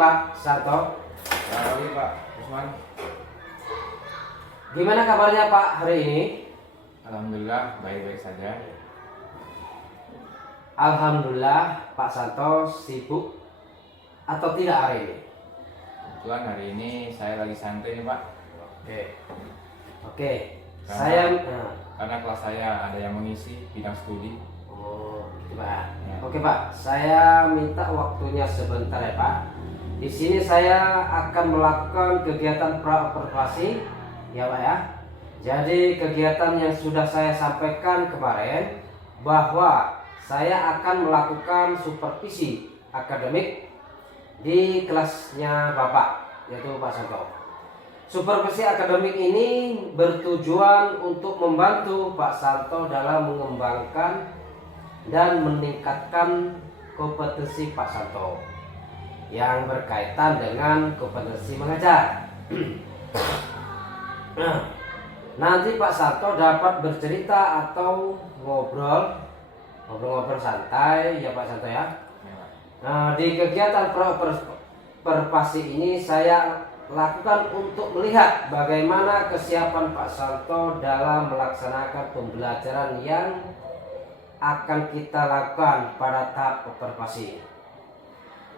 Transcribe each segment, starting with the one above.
Pak Santo. Selamat pagi Pak Usman. Gimana kabarnya Pak hari ini? Alhamdulillah baik-baik saja. Alhamdulillah. Pak Santo sibuk atau tidak hari ini? Kebetulan hari ini saya lagi santai nih Pak. Oke. Karena- Karena kelas saya ada yang mengisi bidang studi. Oh, gitu Pak. Ya. Oke Pak, saya minta waktunya sebentar ya Pak. Di sini saya akan melakukan kegiatan pra-observasi, ya Pak ya. Jadi kegiatan yang sudah saya sampaikan kemarin bahwa saya akan melakukan supervisi akademik di kelasnya Bapak, yaitu Pak Santo. Supervisi akademik ini bertujuan untuk membantu Pak Santo dalam mengembangkan dan meningkatkan kompetensi Pak Santo yang berkaitan dengan kompetensi mengajar. Nah, nanti Pak Santo dapat bercerita atau ngobrol santai ya Pak Santo ya. Ya, Pak. Nah, di kegiatan observasi ini saya lakukan untuk melihat bagaimana kesiapan Pak Santo dalam melaksanakan pembelajaran yang akan kita lakukan pada tahap observasi.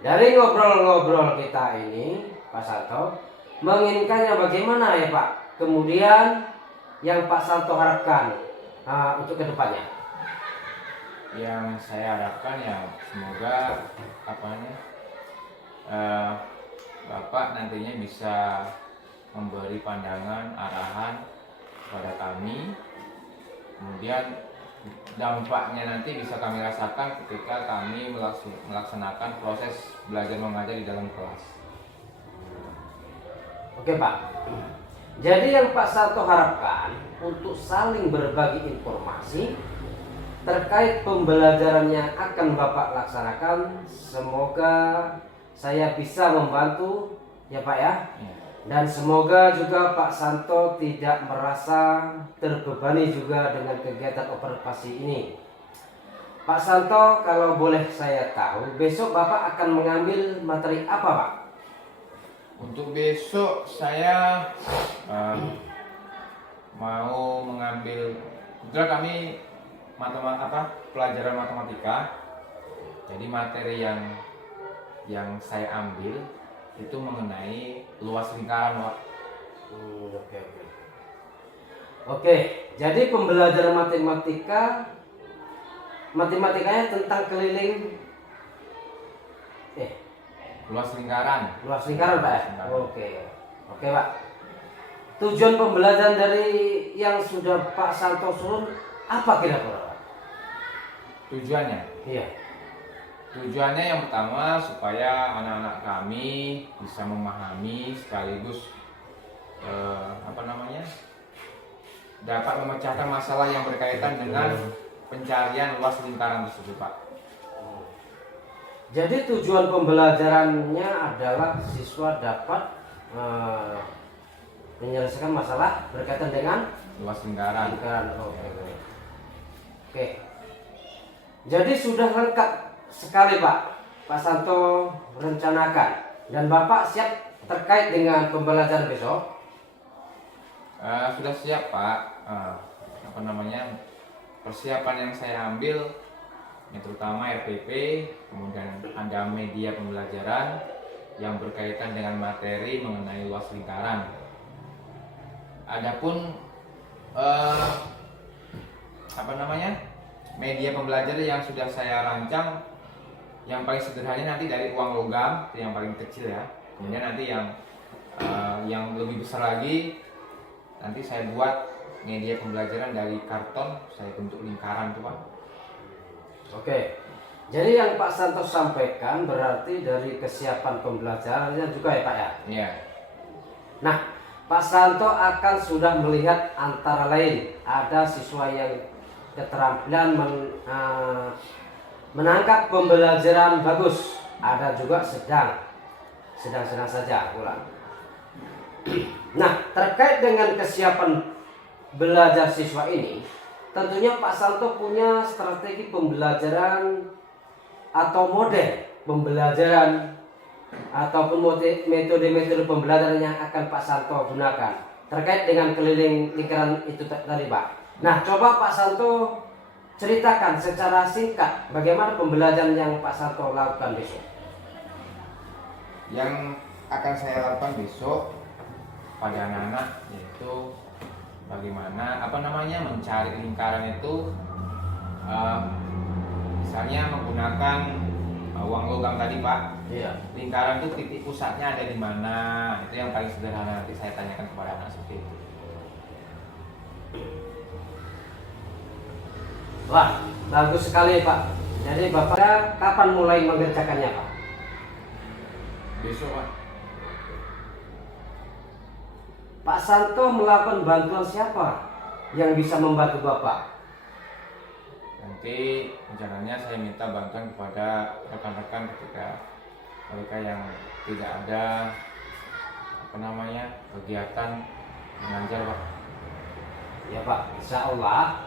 Dari ngobrol-ngobrol kita ini, Pak Santo menginginkannya bagaimana ya Pak? Kemudian yang Pak Santo harapkan untuk kedepannya. Yang saya harapkan ya semoga Bapak nantinya bisa memberi pandangan arahan kepada kami. Kemudian dampaknya nanti bisa kami rasakan ketika kami melaksanakan proses belajar mengajar di dalam kelas. Oke Pak. Jadi yang Pak Santo harapkan untuk saling berbagi informasi terkait pembelajaran yang akan Bapak laksanakan. Semoga saya bisa membantu ya Pak ya. Dan semoga juga Pak Santo tidak merasa terbebani juga dengan kegiatan observasi ini. Pak Santo, kalau boleh saya tahu, besok Bapak akan mengambil materi apa Pak? Untuk besok saya mau mengambil, kebetulan kami pelajaran matematika. Jadi materi yang saya ambil itu mengenai luas lingkaran, Pak. Oke, jadi pembelajaran matematikanya tentang Luas lingkaran. luas lingkaran Pak ya? Lingkaran. Oke Pak. Tujuan pembelajaran dari yang sudah Pak Santo susun apa kira-kira Pak? Tujuannya? Iya. Tujuannya yang pertama supaya anak-anak kami bisa memahami sekaligus dapat memecahkan masalah yang berkaitan dengan pencarian luas lingkaran tersebut, Pak. Jadi tujuan pembelajarannya adalah siswa dapat menyelesaikan masalah berkaitan dengan Luas lingkaran. Oke. Jadi sudah lengkap sekali Pak Santo rencanakan, dan Bapak siap terkait dengan pembelajaran besok? Sudah siap, Pak. Persiapan yang saya ambil yang terutama RPP, kemudian ada media pembelajaran yang berkaitan dengan materi mengenai luas lingkaran. Adapun media pembelajaran yang sudah saya rancang, yang paling sederhana nanti dari uang logam, itu yang paling kecil ya. Kemudian nanti yang lebih besar lagi, nanti saya buat media pembelajaran dari karton, saya bentuk lingkaran tuh Pak. Oke. Jadi yang Pak Santo sampaikan berarti dari kesiapan pembelajarannya juga ya Pak ya? Iya. Nah, Pak Santo akan sudah melihat antara lain ada siswa yang keterampilan menangkap pembelajaran bagus, ada juga sedang saja pulang. Nah, terkait dengan kesiapan belajar siswa ini, tentunya Pak Santo punya strategi pembelajaran atau model pembelajaran ataupun metode-metode pembelajaran yang akan Pak Santo gunakan terkait dengan keliling lingkaran itu tadi Pak. Nah, coba Pak Santo ceritakan secara singkat bagaimana pembelajaran yang Pak Santo lakukan besok. Yang akan saya lakukan besok pada anak-anak yaitu bagaimana mencari lingkaran itu, misalnya menggunakan uang logam tadi Pak. Iya. Lingkaran itu titik pusatnya ada di mana, itu yang paling sederhana, nanti saya tanyakan kepada anak seperti itu. Wah, bagus sekali Pak. Jadi Bapak kapan mulai mengerjakannya Pak? Besok Pak. Pak Santo melakukan bantuan siapa yang bisa membantu Bapak? Nanti rencananya saya minta bantuan kepada rekan-rekan ketika mereka yang tidak ada kegiatan mengajar Pak. Ya Pak, insya Allah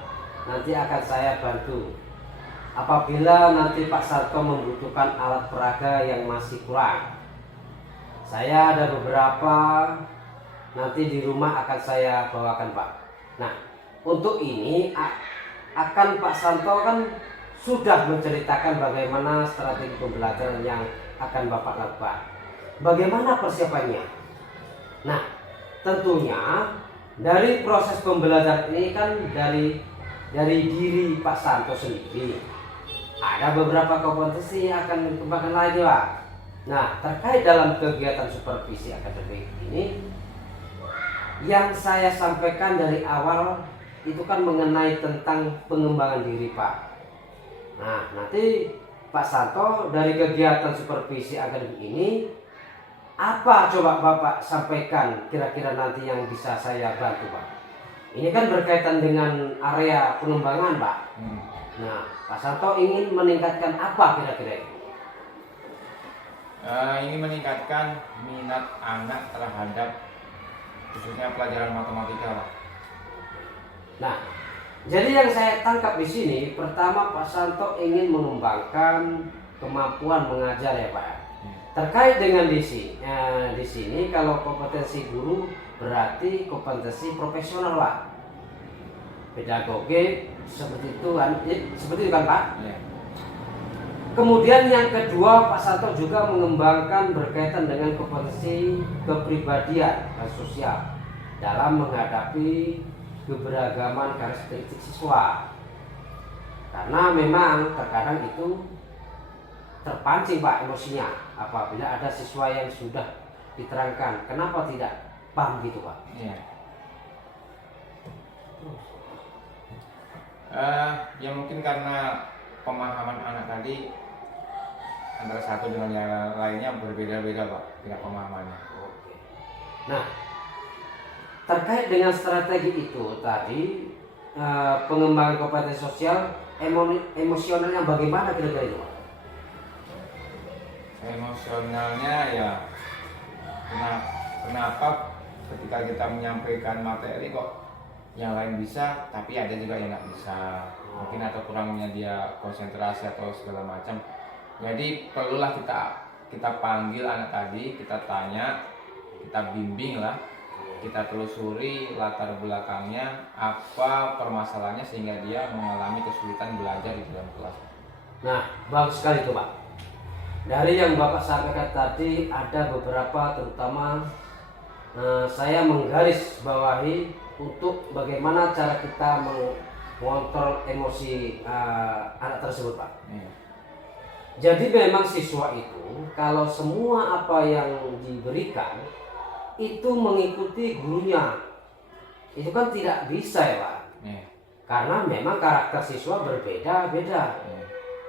nanti akan saya bantu. Apabila nanti Pak Santo membutuhkan alat peraga yang masih kurang, saya ada beberapa nanti di rumah akan saya bawakan Pak. Nah, untuk ini akan Pak Santo kan sudah menceritakan bagaimana strategi pembelajaran yang akan Bapak lakukan. Bagaimana persiapannya? Nah, tentunya dari proses pembelajaran ini kan dari diri Pak Santo sendiri. Ada beberapa kompetensi yang akan dikembangkan lagi Pak. Nah, terkait dalam kegiatan supervisi akademik ini, yang saya sampaikan dari awal itu kan mengenai tentang pengembangan diri Pak. Nah, nanti Pak Santo dari kegiatan supervisi akademik ini, apa coba Bapak sampaikan kira-kira nanti yang bisa saya bantu Pak? Ini kan berkaitan dengan area pengembangan Pak. Nah, Pak Santo ingin meningkatkan apa kira-kira itu? Ini meningkatkan minat anak terhadap khususnya pelajaran matematika Pak. Nah, jadi yang saya tangkap di sini, pertama Pak Santo ingin mengembangkan kemampuan mengajar ya Pak. Terkait dengan di sini kalau kompetensi guru berarti kompetensi profesional Pak. Pedagogi seperti itu kan Pak. Ya. Kemudian yang kedua Pak Santo juga mengembangkan berkaitan dengan kompetensi kepribadian dan sosial dalam menghadapi keberagaman karakteristik siswa. Karena memang terkadang itu terpancing Pak emosinya apabila ada siswa yang sudah diterangkan kenapa tidak paham gitu Pak. Iya. Ya mungkin karena pemahaman anak tadi antara satu dengan yang lainnya berbeda-beda Pak, tidak pemahamannya. Oke. Nah, terkait dengan strategi itu tadi, pengembangan kompetensi sosial emosionalnya bagaimana kira-kira itu Pak? Emosionalnya ya kenapa ketika kita menyampaikan materi kok yang lain bisa tapi ada juga yang nggak bisa, mungkin atau kurangnya dia konsentrasi atau segala macam. Jadi perlulah kita panggil anak tadi, kita tanya, kita bimbing lah, kita telusuri latar belakangnya apa permasalahannya sehingga dia mengalami kesulitan belajar di dalam kelas. Nah, bagus sekali itu Pak. Dari yang Bapak sampaikan tadi ada beberapa, terutama saya menggaris bawahi untuk bagaimana cara kita mengontrol emosi anak tersebut Pak. Jadi memang siswa itu kalau semua apa yang diberikan itu mengikuti gurunya, itu kan tidak bisa ya Pak. Karena memang karakter siswa berbeda-beda.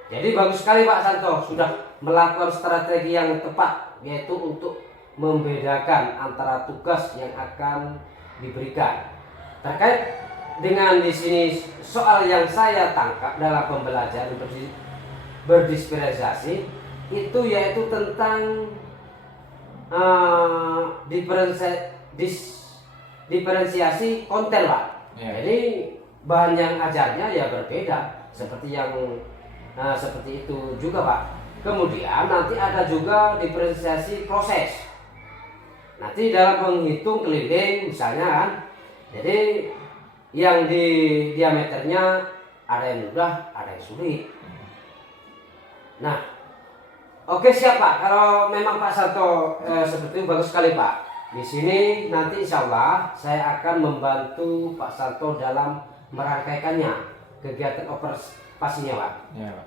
Jadi bagus sekali Pak Santo sudah melakukan strategi yang tepat, yaitu untuk membedakan antara tugas yang akan diberikan. Terkait dengan di sini soal yang saya tangkap dalam pembelajaran berdiskresi itu yaitu tentang diferensiasi konten Pak. Jadi bahan yang ajarnya ya berbeda seperti itu juga Pak. Kemudian nanti ada juga diferensiasi proses. Nanti dalam menghitung keliling misalnya kan, jadi yang di diameternya ada yang mudah, ada yang sulit. Nah, oke siap Pak. Kalau memang Pak Santo seperti itu bagus sekali Pak. Di sini nanti insya Allah saya akan membantu Pak Santo dalam merangkaikannya kegiatan operasinya Pak. Ya, Pak.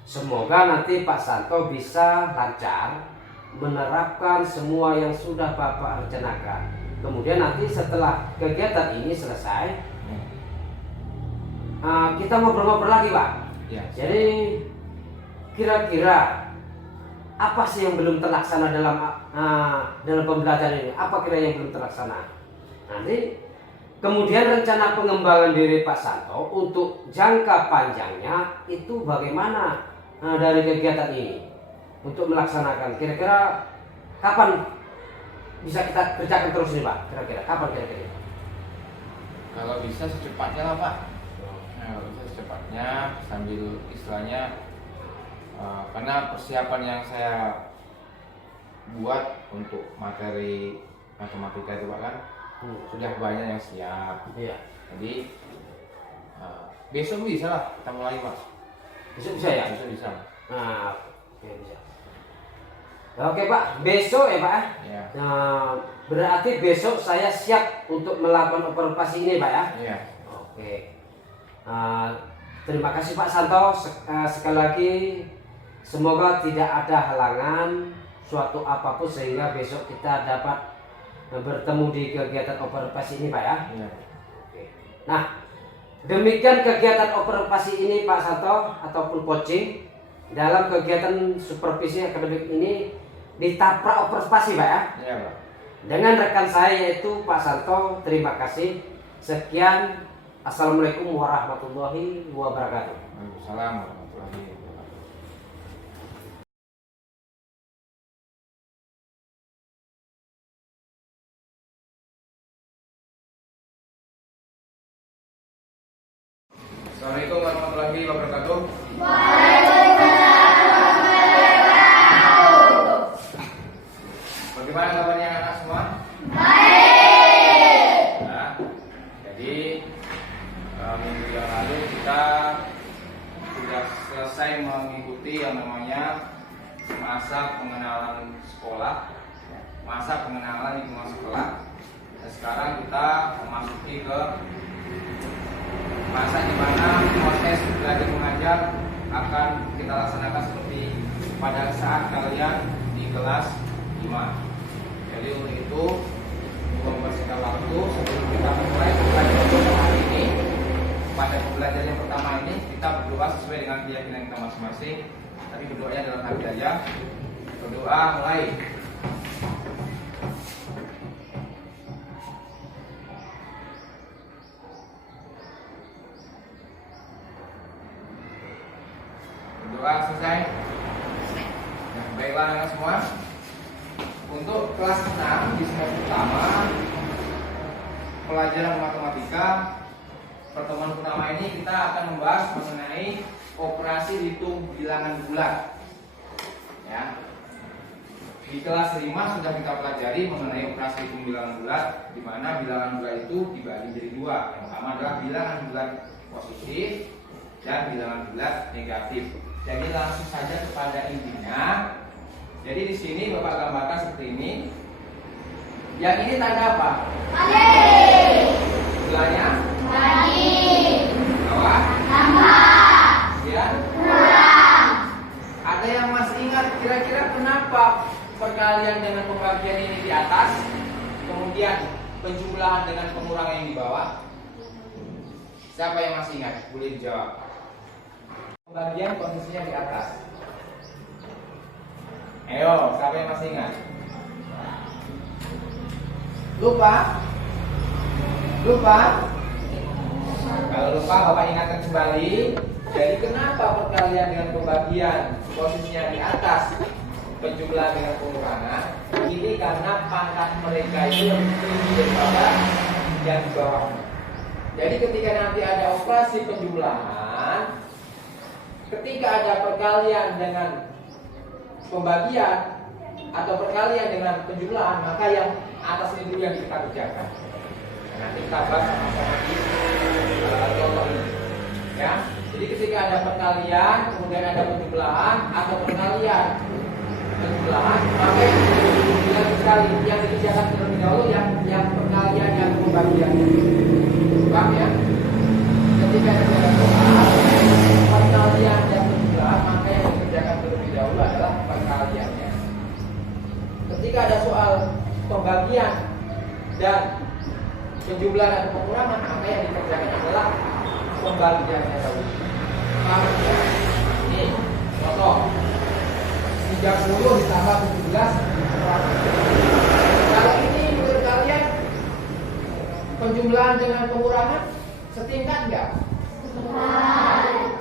Semoga nanti Pak Santo bisa lancar menerapkan semua yang sudah Bapak rencanakan. Kemudian nanti setelah kegiatan ini selesai, kita ngobrol-ngobrol lagi Pak. Ya. Jadi kira-kira apa sih yang belum terlaksana dalam pembelajaran ini? Apa kira yang belum terlaksana? Nanti kemudian rencana pengembangan diri Pak Santo untuk jangka panjangnya itu bagaimana dari kegiatan ini untuk melaksanakan? Kira-kira kapan bisa kita kerjakan terus nih Pak? Kira-kira kapan kira-kira? Kalau bisa secepatnya lah Pak. Nah, kalau bisa secepatnya sambil istilahnya karena persiapan yang saya buat untuk materi matematika itu Pak kan sudah banyak yang siap. Iya. Jadi besok bisa lah kita mulai Pak. Besok bisa ya? Besok bisa. Nah, ya bisa. Oke Pak, besok ya Pak. Ya. Nah, berarti besok saya siap untuk melakukan operasi ini Pak ya. Iya. Oke. Terima kasih Pak Santo. Sekali lagi semoga tidak ada halangan suatu apapun sehingga besok kita dapat bertemu di kegiatan operasi ini Pak ya. Iya. Oke. Nah, demikian kegiatan operasi ini Pak Santo ataupun coaching dalam kegiatan supervisi akademik ini di tahap pra-operasi Pak ya. Iya Pak. Dengan rekan saya yaitu Pak Santo. Terima kasih. Sekian. Assalamualaikum warahmatullahi wabarakatuh. Waalaikumsalam warahmatullahi wabarakatuh. Assalamualaikum warahmatullahi wabarakatuh. Bagaimana kabarnya anak semua? Baik. Nah, jadi minggu yang lalu kita sudah selesai mengikuti yang namanya masa pengenalan sekolah, masa pengenalan lingkungan sekolah. Dan sekarang kita memasuki ke masa di mana proses belajar mengajar akan kita laksanakan seperti pada saat kalian di kelas 5. Jadi untuk itu mempersingkat waktu sebelum kita mulai pembelajaran hari ini, pada pembelajaran yang pertama ini kita berdoa sesuai dengan keyakinan kita masing-masing. Tapi berdoanya dalam hati aja. Berdoa mulai. Berdoa selesai. Nah, baiklah anak semua. Untuk kelas 6 di semester pertama pelajaran matematika, pertemuan pertama ini kita akan membahas mengenai operasi hitung bilangan bulat. Ya. Di kelas 5 sudah kita pelajari mengenai operasi hitung bilangan bulat, di mana bilangan bulat itu dibagi jadi dua. Yang pertama adalah bilangan bulat positif dan bilangan bulat negatif. Jadi langsung saja kepada intinya. Jadi di sini Bapak gambarkan seperti ini. Yang ini tanda apa? Kali. Sebelahnya? Kali. Bawah? Tambah. Kemudian? Kurang. Ada yang masih ingat kira-kira kenapa perkalian dengan pembagian ini di atas, kemudian penjumlahan dengan pengurangan yang di bawah? Siapa yang masih ingat? Boleh dijawab. Pembagian posisinya di atas. Ayo, siapa yang masih ingat? Lupa? Lupa? Kalau lupa, Bapak ingatkan kembali. Jadi kenapa perkalian dengan pembagian posisinya di atas, penjumlahan dengan pengurangan? Ini karena pangkat mereka itu lebih tinggi daripada yang di bawah. Jadi ketika nanti ada operasi penjumlahan, ketika ada perkalian dengan pembagian atau perkalian dengan penjumlahan, maka yang atas ini dulu yang kita kerjakan. Nanti kita bahas sama-sama di contoh ini. Ya, jadi ketika ada perkalian, kemudian ada penjumlahan atau penjumlahan, maka yang sekali yang dikerjakan terlebih dahulu yang perkalian yang pembagian. Paham ya? Ketika ada perkalian dan penjumlahan, maka yang dikerjakan terlebih dahulu adalah perkaliannya. Ketika ada soal pembagian dan penjumlahan atau pengurangan, maka yang dikerjakan adalah pembagiannya dahulu. Paham ya? Ini contoh 30 ditambah 17. Kalau ini menurut kalian penjumlahan dengan pengurangan setingkat nggak?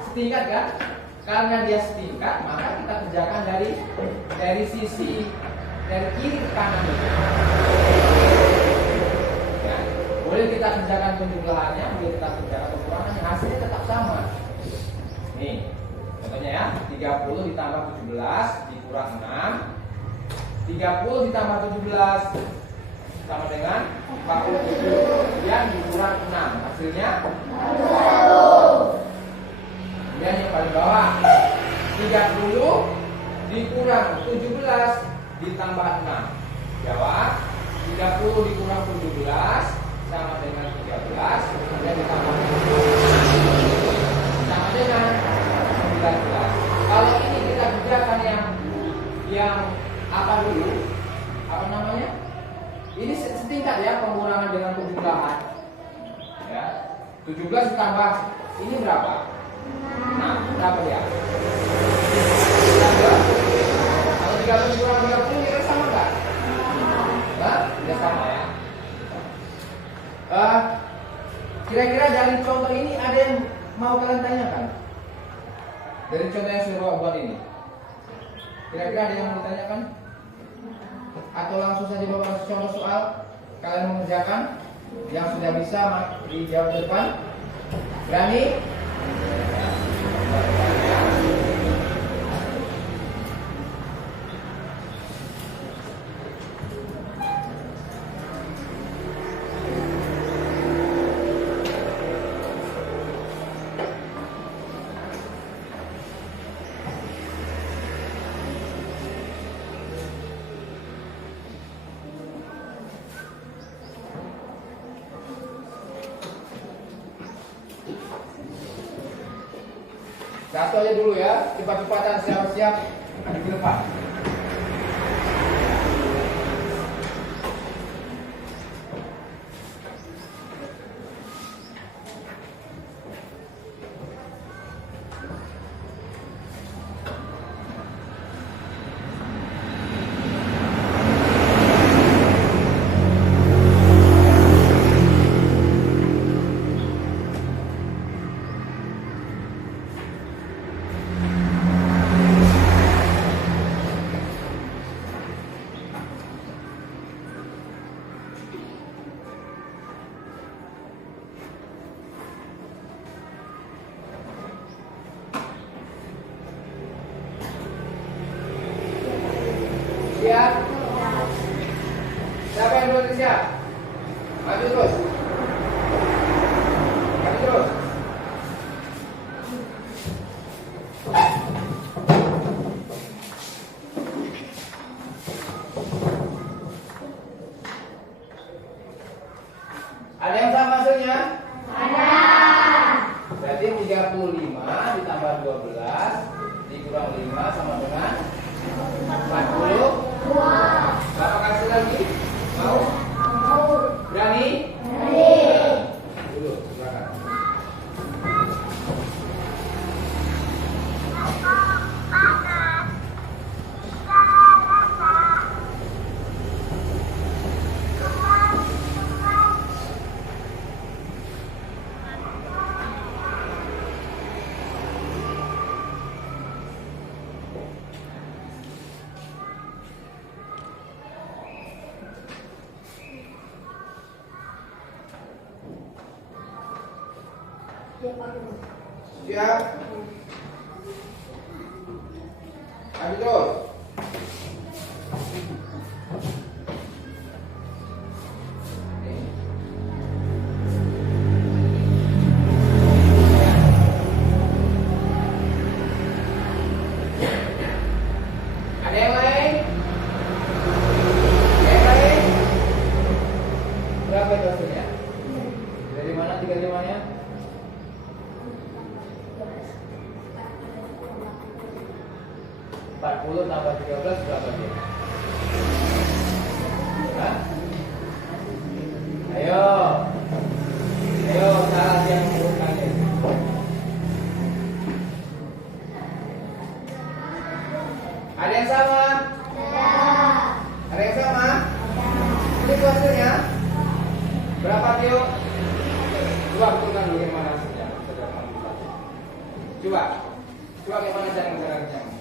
Setingkat kan? Karena dia setingkat, maka kita kerjakan dari sisi dari kiri ke kanan. Ya, boleh kita kerjakan penjumlahannya, boleh kita kerjakan pengurangannya, hasilnya tetap sama. Nih, contohnya ya, 30 ditambah 17 dikurang 6. 30 ditambah 17 sama dengan 47 yang dikurang 6, hasilnya 1. Kemudian yang paling bawah 30 dikurang 17 ditambah 6. Jawab 30 dikurang 17 sama dengan 13, kemudian ditambah 6 sama dengan 19. Kalau ini kita kerjakan yang apa dulu? Apa namanya? Ini setingkat ya, pengurangan dengan penjumlahan. Ya. 17 ditambah ini berapa? Nah, berapa ya? 13. Kalau 30 dikurang 30 kira sama enggak? Enggak? Tidak sama ya. Kira-kira dari contoh ini ada yang mau kalian tanyakan? Dari contoh yang sudah buat ini, kira-kira ada yang mau ditanyakan? Atau langsung saja bapak contoh soal kalian mengerjakan yang sudah bisa dijawab depan? Berani? Satu aja dulu ya, cepat-cepatan, siap-siap di depan. Siap? Siapa yang belum siap? Maju terus. Maju terus. Ada yang sama hasilnya? Ada. Berarti 35 ditambah 12 dikurang 5 sama dengan 40. Berapa kasih lagi? Mau? Berani? Berani. Dulu, silakan. Siap. Maju terus. 40 tambah 13 berapa dia? Hah? Ayo. Ayo, salah yang mengurutannya. Ada yang sama? Ada yang sama? Ini tuh hasilnya? Berapa, Tio? Coba betulkan dulu yang mana hasilnya. Coba. Coba gimana cara mengerjakannya?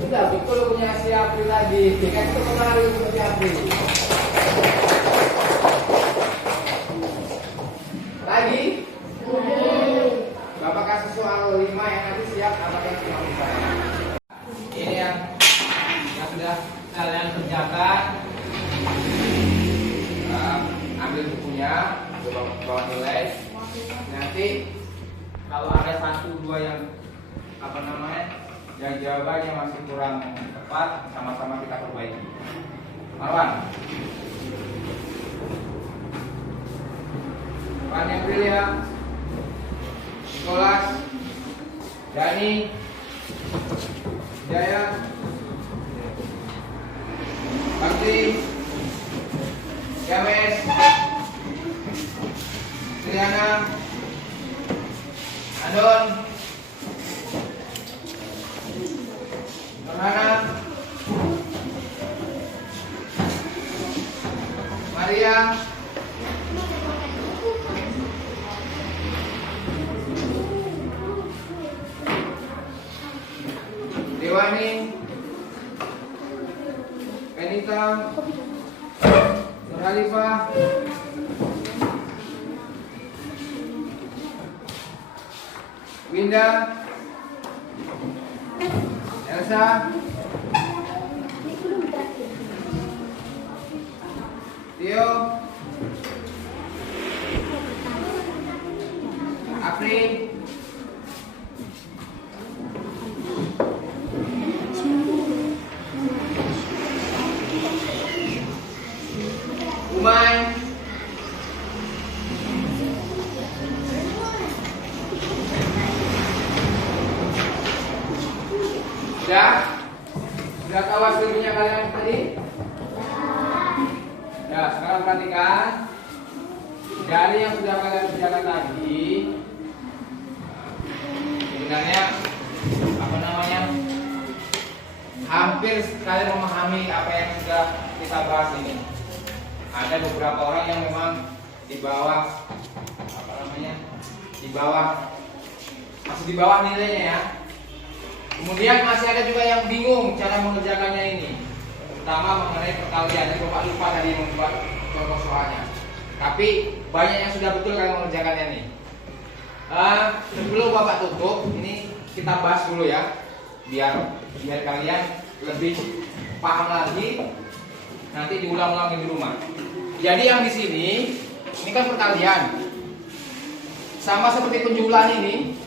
Sudah, betul punya si April lagi. Kan itu kemarin punya si April. Lagi? Bapak kasih soal 5 yang nanti siap apakah cuma bisa. Ini yang sudah kalian kerjakan. Ambil bukunya, coba bawa nilai. Nanti kalau ada 1-2 yang yang jawabannya masih kurang tepat, sama-sama kita perbaiki. Marwan Aprilia, Nicholas, Dani, Jaya, Bakti, Yames, Triana, Andon, Nurhana, Maria, Dewani, Penita, Nurhalifah, Winda, Elsa, Tio, Apri, Umay, sudah tahu hasilnya kalian tadi? Ya, sekarang perhatikan dari yang sudah kalian kerjakan tadi. Sebenarnya hampir kalian memahami apa yang sudah kita bahas ini. Ada beberapa orang yang memang di bawah masih di bawah nilainya ya. Kemudian masih ada juga yang bingung cara mengerjakannya ini, terutama mengenai perkalian. Jadi Bapak lupa tadi membuat contoh soalnya. Tapi banyak yang sudah betul kalian mengerjakannya nih. Sebelum Bapak tutup, ini kita bahas dulu ya, biar kalian lebih paham lagi. Nanti diulang-ulang di rumah. Jadi yang di sini, ini kan perkalian. Sama seperti penjumlahan ini,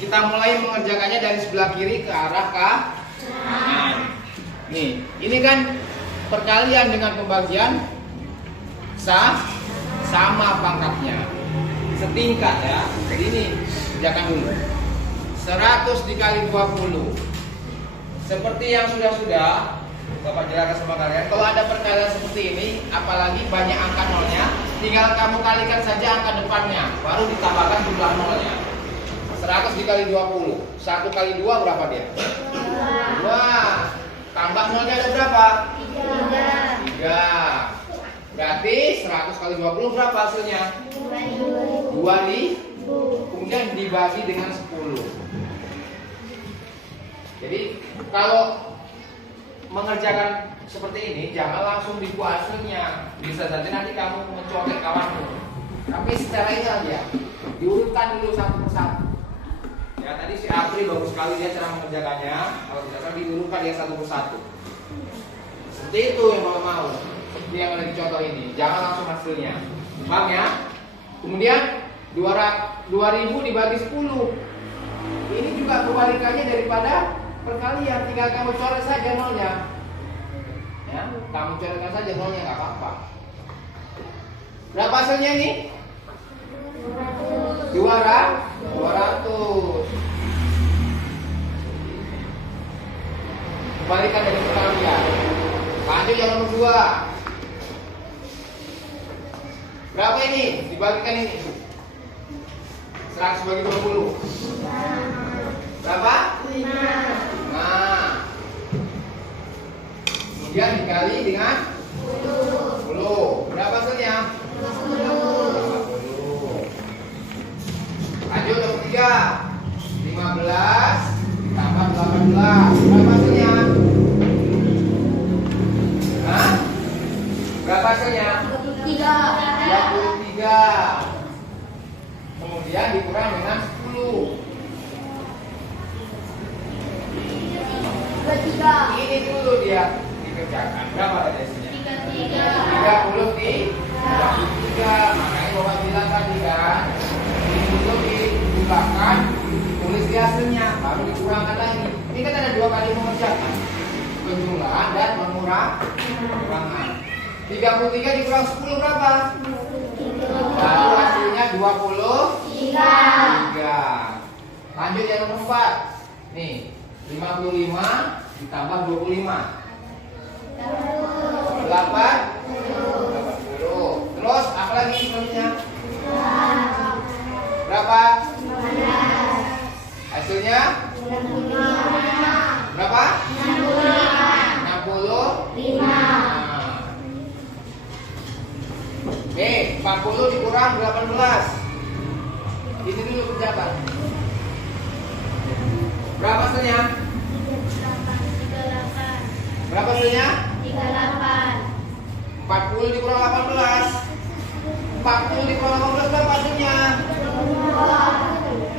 kita mulai mengerjakannya dari sebelah kiri ke arah kanan. Nih, ini kan perkalian dengan pembagian sama pangkatnya, setingkat ya. Jadi ini kerjakan dulu. 100 dikali 20. Seperti yang sudah Bapak jelaskan sama kalian. Kalau ada perkalian seperti ini, apalagi banyak angka nolnya, tinggal kamu kalikan saja angka depannya, baru ditambahkan jumlah nolnya. 100 dikali 20, 1 kali 2 berapa dia? 2. Tambah nolnya ada berapa? 3. Berarti 100 kali 20 berapa hasilnya? 2.000. Kemudian dibagi dengan 10. Jadi kalau mengerjakan seperti ini, jangan langsung dibuat hasilnya. Bisa saja nanti kamu mencolek kawanmu. Tapi secara ini aja, diurutkan dulu satu persatu. Ya tadi si Apri bagus sekali dia cara mengerjakannya. Kalau tidak salah diurutkan dia satu persatu. Seperti itu yang Bapak mau. Seperti yang ada di contoh ini. Jangan langsung hasilnya. Paham ya? Kemudian 2000 dibagi 10. Ini juga kebalikannya daripada perkalian, tinggal kamu coret saja nolnya. Ya, kamu coretkan saja nolnya, nggak apa-apa. Berapa hasilnya ini? 200. Kembalikan dari pertama dia. Lanjut yang nomor 2. Berapa ini? Dibagikan ini. 100 bagi 20. Berapa? 5. Kemudian dikali dengan 10. Berapa hasilnya? 50. Lanjut nomor 3. 15 ditambah 18. Berapa hasilnya? Hah? Berapa hasilnya? 23. Kemudian dikurang dengan 10. Ini dulu dia dikerjakan. Berapa tadi hasilnya? 30 di 23. Makanya Bapak bilang tadi kan, ini dulu dibulahkan, tulis di hasilnya, baru dikurangkan lagi. Ini kan ada 2 kali mengerjakan, penjumlahan dan pengurangan. 33 dikurang 10 berapa? Lalu hasilnya 23. Lanjut yang nomor 4. Nih, 55 ditambah 25. 80. Terus apa lagi selanjutnya? Berapa? Hasilnya? Berapa? 65. Oke, 40 dikurang 18. Ini dulu kerjakan. Berapa hasilnya? Berapa hasilnya? 40 dikurang 18. 40 dikurang 18 berapa hasilnya?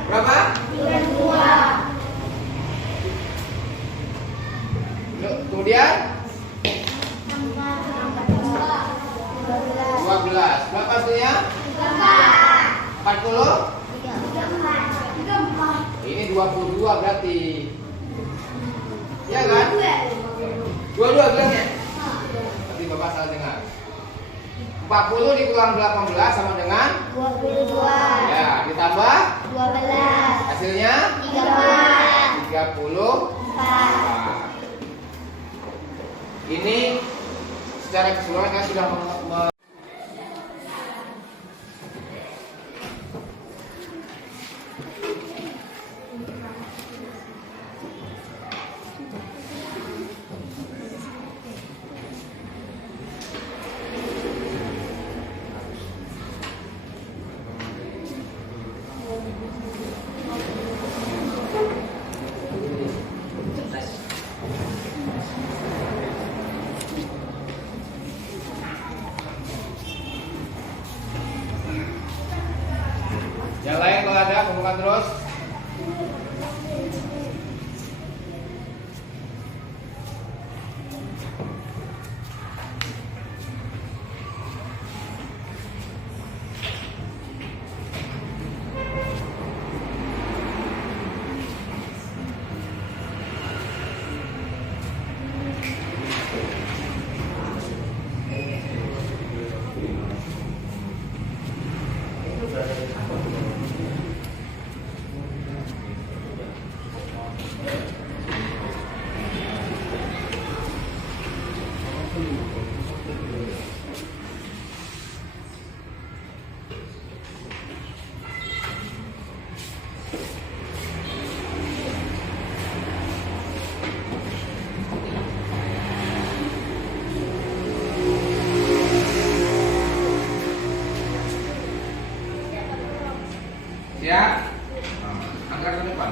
Berapa? 32. Kemudian 12. Berapa hasilnya? 40. Ini 22 berarti. Ya kan? 22 bilangnya. Nanti Bapak salah dengar. 40 dikurang 18 sama dengan 22. ya, ditambah 12. hasilnya 34. Ini secara keseluruhan kan sudah yang lain kalau ada kumpulkan terus. Siap? Angkat ke depan.